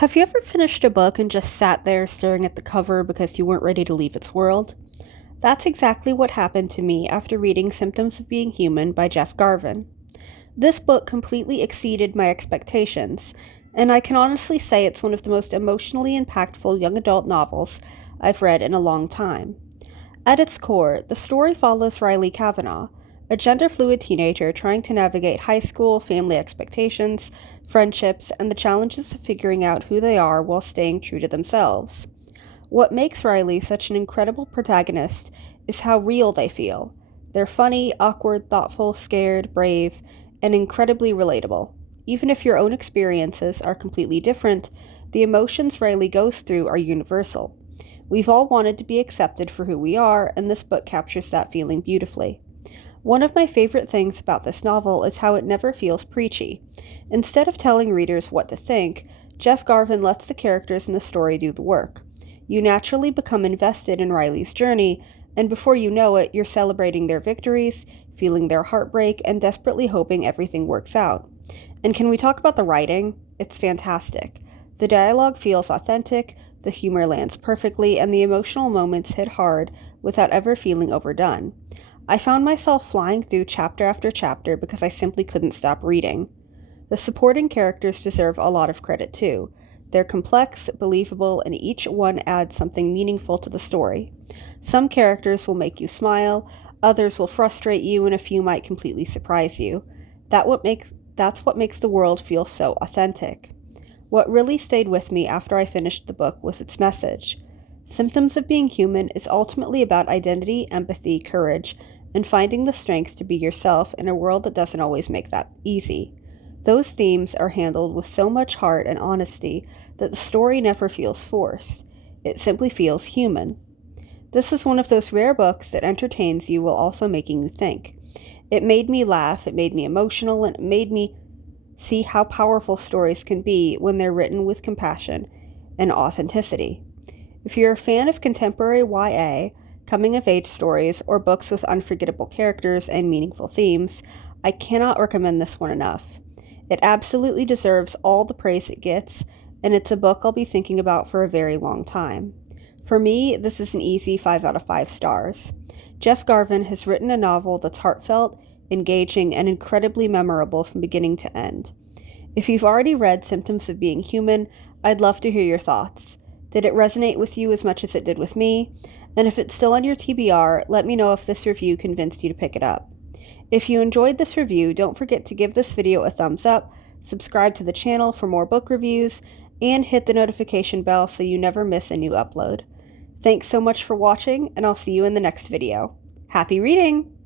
Have you ever finished a book and just sat there staring at the cover because you weren't ready to leave its world? That's exactly what happened to me after reading Symptoms of Being Human by Jeff Garvin. This book completely exceeded my expectations, and I can honestly say it's one of the most emotionally impactful young adult novels I've read in a long time. At its core, the story follows Riley Kavanaugh, a gender fluid teenager trying to navigate high school, family expectations, friendships, and the challenges of figuring out who they are while staying true to themselves. What makes Riley such an incredible protagonist is how real they feel. They're funny, awkward, thoughtful, scared, brave, and incredibly relatable. Even if your own experiences are completely different, the emotions Riley goes through are universal. We've all wanted to be accepted for who we are, and this book captures that feeling beautifully. One of my favorite things about this novel is how it never feels preachy. Instead of telling readers what to think, Jeff Garvin lets the characters in the story do the work. You naturally become invested in Riley's journey, and before you know it, you're celebrating their victories, feeling their heartbreak, and desperately hoping everything works out. And can we talk about the writing? It's fantastic. The dialogue feels authentic, the humor lands perfectly, and the emotional moments hit hard without ever feeling overdone. I found myself flying through chapter after chapter because I simply couldn't stop reading. The supporting characters deserve a lot of credit too. They're complex, believable, and each one adds something meaningful to the story. Some characters will make you smile, others will frustrate you, and a few might completely surprise you. That's what makes the world feel so authentic. What really stayed with me after I finished the book was its message. Symptoms of Being Human is ultimately about identity, empathy, courage, and finding the strength to be yourself in a world that doesn't always make that easy. Those themes are handled with so much heart and honesty that the story never feels forced. It simply feels human. This is one of those rare books that entertains you while also making you think. It made me laugh, it made me emotional, and it made me see how powerful stories can be when they're written with compassion and authenticity. If you're a fan of contemporary YA, coming of age stories, or books with unforgettable characters and meaningful themes, I cannot recommend this one enough. It absolutely deserves all the praise it gets, and it's a book I'll be thinking about for a very long time. For me, this is an easy 5 out of 5 stars. Jeff Garvin has written a novel that's heartfelt, engaging, and incredibly memorable from beginning to end. If you've already read Symptoms of Being Human, I'd love to hear your thoughts. Did it resonate with you as much as it did with me? And if it's still on your TBR, let me know if this review convinced you to pick it up. If you enjoyed this review, don't forget to give this video a thumbs up, subscribe to the channel for more book reviews, and hit the notification bell so you never miss a new upload. Thanks so much for watching, and I'll see you in the next video. Happy reading!